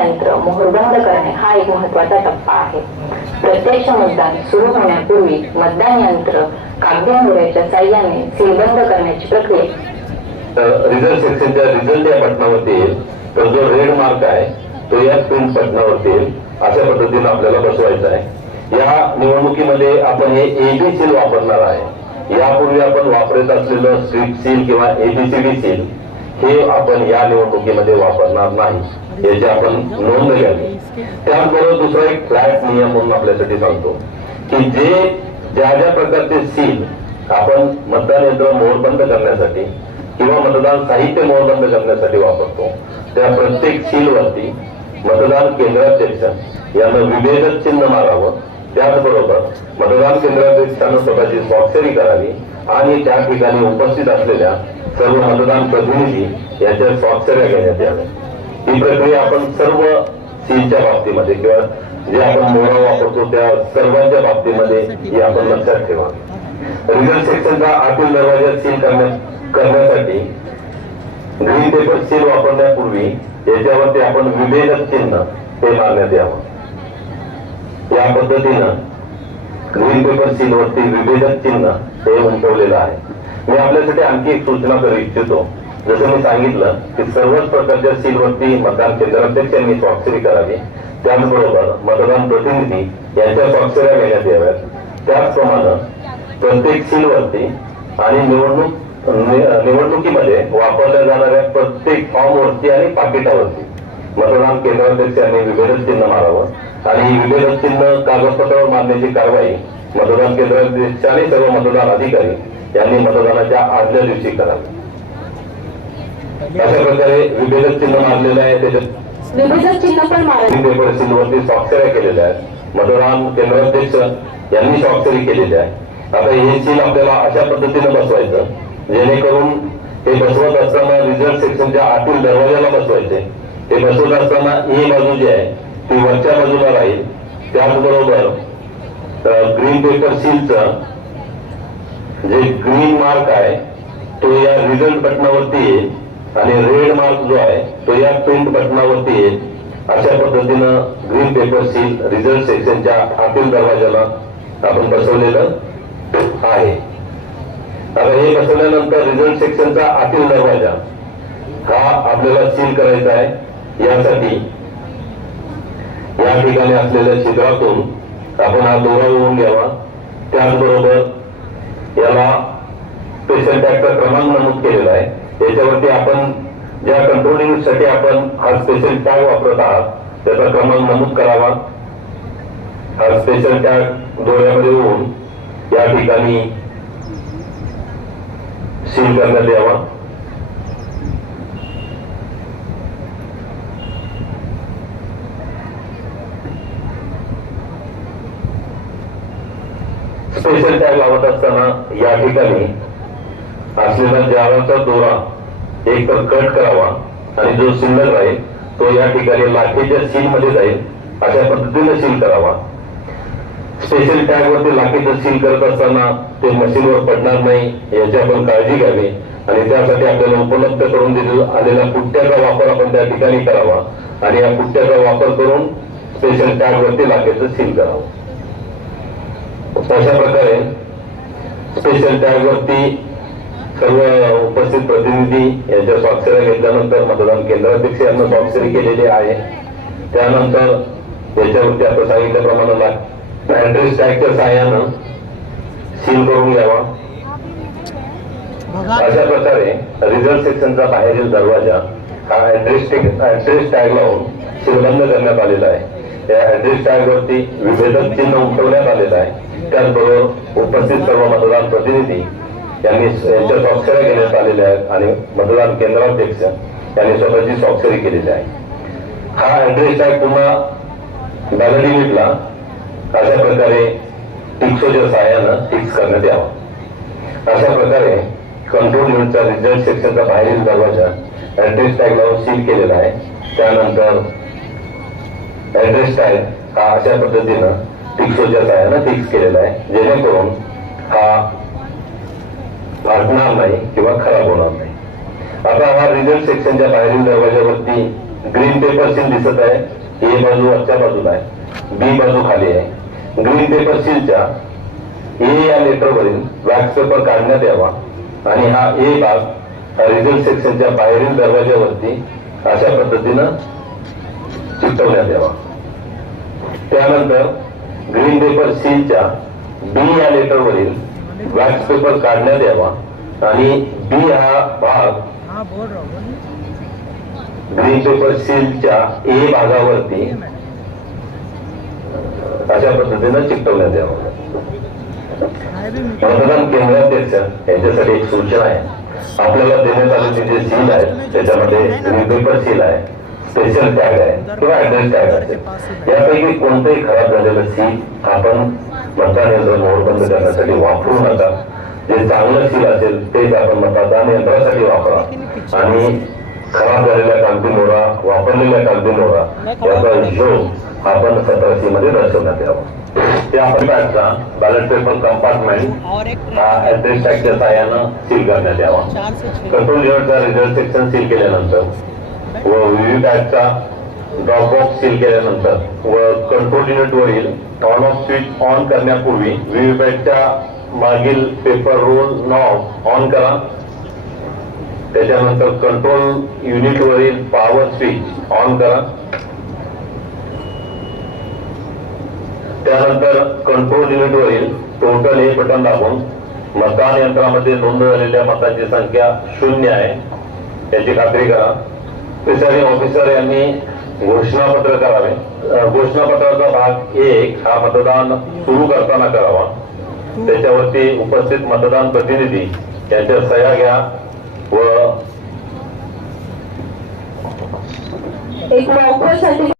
यंत्र मोहरबंद करणे हा एक महत्त्वाचा टप्पा आहे. प्रत्यक्ष मतदान सुरू होण्यापूर्वी मतदान यंत्र कागदी मोहऱ्याच्या साह्याने सीलबंद करण्याची प्रक्रिया. रिझल्ट सेक्शनच्या रिझल्ट या बटनावरती येईल. तर जो रेड मार्क आहे तो या स्क्रीन बटनावरती येईल. अशा पद्धतीने आपल्याला बसवायचा आहे. या निवडणुकीमध्ये आपण हे एबी सील वापरणार आहे. यापूर्वी आपण वापरत असलेलं स्ट्रीप सील किंवा A B C D seal हे आपण या निवडणुकीमध्ये वापरणार नाही याची आपण नोंद घ्यावी. त्याचबरोबर दुसरा एक फ्लॅट नियम म्हणून आपल्यासाठी सांगतो की जे ज्या ज्या प्रकारचे सील आपण मतदान यंत्र मोहरबंद करण्यासाठी किंवा मतदान साहित्य मोहरबंद करण्यासाठी वापरतो त्या प्रत्येक सीलवरती मतदान केंद्राध्यक्ष यांना विभेदक चिन्ह मारावं त्याचबरोबर मतदान केंद्राध्यक्षानं स्वतःची स्वाक्षरी करावी आणि त्या ठिकाणी उपस्थित असलेल्या सर्व मतदान प्रतिनिधी यांच्या स्वाक्षऱ्या घेण्यात याव्या. ही प्रक्रिया आपण सर्व सीलच्या बाबतीमध्ये किंवा जे आपण मोहरा वापरतो त्या सर्वांच्या बाबतीमध्ये ही आपण लक्षात ठेवा. रिझल्ट सेक्शनचा आतील दरवाजा सील करण्या करण्यासाठी ग्रीन पेपर सील वापरण्यापूर्वी याच्यावरती आपण विभेदक चिन्ह हे मारण्यात यावं. या पद्धतीनं ग्रीन पेपर सील वरती विभेदक चिन्ह हे उमटवलेलं आहे. मी आपल्यासाठी आणखी एक सूचना करू इच्छितो. जसं मी सांगितलं की सर्वच प्रकारच्या सीलवरती मतदान केंद्राध्यक्ष यांनी स्वाक्षरी करावी. त्याचबरोबर मतदान प्रतिनिधी यांच्या स्वाक्षऱ्या घेण्यात याव्यात. त्याचप्रमाणे प्रत्येक सीलवरती आणि निवडणूक निवडणुकीमध्ये वापरल्या जाणाऱ्या प्रत्येक फॉर्मवरती आणि पाकिटावरती मतदान केंद्राध्यक्षांनी विभेदक चिन्ह मारावं. आणि विभेदक चिन्ह कागदपत्रावर मारण्याची कारवाई मतदान केंद्राध्यक्ष आणि सर्व मतदान अधिकारी यांनी मतदानाच्या आदल्या दिवशी करावी. अशा प्रकारे विभेदक चिन्ह मारलेलं आहे. त्याच्यात विभेदक चिन्ह पण मारा पेपर स्वाक्षऱ्या केलेल्या आहेत. मतदान केंद्राध्यक्ष यांनी स्वाक्षरी केलेली आहे आता हे सील आपल्याला अशा पद्धतीने बसवायचं जेणेकरून हे बसवत असताना रिझल्ट सेक्शनच्या आतील दरवाजाला बसवायचे. ते बसवत असताना ही बाजू जी आहे ती वरच्या बाजूला राहील. त्याचबरोबर ग्रीन पेपर सीलचं जे ग्रीन मार्क आहे तो या रिझल्ट बटनावरती येईल आणि रेड मार्क जो आहे तो या प्रिंट बटनावरती येईल. अशा पद्धतीनं ग्रीन पेपर सील रिझल्ट सेक्शनच्या आतील दरवाजाला आपण बसवलेलं आहे. आता हे बसवल्यानंतर रिझल्ट सेक्शनचा आतील दरवाजा हा आपल्याला सील करायचा आहे. यासाठी या ठिकाणी असलेल्या छिद्रातून आपण हा दोरा होऊन घ्यावा. त्याचबरोबर याला पेशंट टॅगचा क्रमांक नमूद केलेला आहे. याच्यावरती आपण ज्या कंट्रोलिंगसाठी आपण हा स्पेशल टॅग वापरत आहात त्याचा क्रमांक नमूद करावा. हा स्पेशल टॅग दोऱ्यामध्ये होऊन या ठिकाणी सील करण्यात यावा. स्पेशल टॅग लावत असताना या ठिकाणी असलेला जाळाचा दोरा एक तर कट करावा आणि जो शिल्लक राहील तो या ठिकाणी लाखेच्या सील मध्ये जाईल अशा पद्धतीने सील करावा. स्पेशल टॅग वरती लाखेचं सील करत असताना ते मशीनवर पडणार नाही याची आपण काळजी घ्यावी. आणि त्यासाठी आपल्याला उपलब्ध करून आलेल्या पुट्ट्याचा वापर आपण त्या ठिकाणी करावा. आणि या पुट्ट्याचा वापर करून स्पेशल टॅग वरती लाखेचं सील करावं. अशा प्रकारे स्पेशल टॅग वरती सर्व उपस्थित प्रतिनिधी यांच्या स्वाक्षऱ्या घेतल्यानंतर मतदान केंद्राध्यक्ष यांना स्वाक्षरी केलेली आहे. त्यानंतर याच्यावरती आता सांगितल्याप्रमाणे ऍड्रेस टॅगच्या सहाय्यानं सील करून घ्यावा. अशा प्रकारे रिझल्ट सेक्शनचा बाहेरील दरवाजा हा ऍड्रेस ऍड्रेस टॅग लावून सीलबंद करण्यात आलेला आहे. या ऍड्रेस टॅग वरती विभेदक चिन्ह उमटवण्यात आलेलं आहे. त्याचबरोबर उपस्थित सर्व मतदान प्रतिनिधी यांनी यांच्या स्वाक्षऱ्या घेण्यात आलेल्या आहेत आणि मतदान केंद्राध्यक्ष यांनी स्वतःची स्वाक्षरी केलेली आहे. हा ऍड्रेस टॅग पुन्हा बॅलट युनिटला अशा प्रकारे टिक्सोच्या सहाय्यानं फिक्स करण्यात यावा. अशा प्रकारे कंट्रोल युनिटचा रिझल्ट सेक्शनचा बाहेरील दरवाजा ऍड्रेस टॅग लावून सील केलेला आहे. त्यानंतर ऍड्रेस काय हा अशा पद्धतीनं टिक्सोच्या ना फिक्स केलेला आहे. जेणेकरून हा फाटणार नाही किंवा खराब होणार नाही. आता हा रिझल्ट सेक्शनच्या बाहेरील दरवाजावरती ग्रीन पेपर सील दिसत आहे. ए बाजू वरच्या बाजूला आहे. बी बाजू खाली आहे. ग्रीन पेपर सीलच्या ए या लेटरवरील वॅक्स पेपर काढण्यात यावा. आणि हा ए भाग रिझल्ट सेक्शनच्या बाहेरील दरवाज्यावरती अशा पद्धतीनं चिकटवण्यात यावा. त्यानंतर ग्रीन पेपर सीलच्या बी या लेटरवरील वॅक्स पेपर काढण्यात यावा. आणि बी हा भाग बोल रहा ग्रीन पेपर सीलच्या ए भागावरती अशा पद्धतीनं चिकटवण्यात यावं. मतदान केंद्राध्यक्ष यांच्यासाठी एक सूचना आहे. आपल्याला देण्यात आलेले जे सील आहे त्याच्यामध्ये ग्रीन पेपर सील आहे. स्पेशल टॅग आहे. किंवा ऍड्रेस टॅग असेल. यापैकी कोणतंही खराब झालेलं सील आपण मतदान यंत्र नोटबंद करण्यासाठी वापरू नका. जे चांगलं सील असेल तेच आपण मतदान यंत्रासाठी वापरा. आणि खराब झालेल्या कागदी नोरा वापरलेल्या कागदी नोरा याचा हिशोब आपण सतरा सी मध्ये दर्शवण्यात यावा. त्या पॅटचा बॅलेट पेपर कंपार्टमेंट हा ऍड्रेस टॅगच्या साह्यानं सील करण्यात यावा. से कंट्रोल युनिटचा रिझल्ट सेक्शन सील केल्यानंतर. व व्हीव्हीपॅटचा ड्रॉप बॉक्स सील केल्यानंतर व कंट्रोल युनिट वरील ऑन ऑफ स्विच ऑन करण्यापूर्वी व्हीव्हीपॅटच्या मागील पेपर रोल नॉब ऑन करा. त्याच्यानंतर कंट्रोल युनिट वरील पॉवर स्विच ऑन करा. त्यानंतर कंट्रोल युनिट वरील टोटल हे बटन दाबून मतदान यंत्रामध्ये नोंद झालेल्या मतांची संख्या शून्य आहे. याची खात्री करा. प्रिसाइडिंग ऑफिसर यांनी घोषणापत्र करावे. घोषणापत्राचा भाग एक हा मतदान सुरू करताना करावा. त्याच्यावरती उपस्थित मतदान प्रतिनिधी यांच्या सह्या घ्या व एक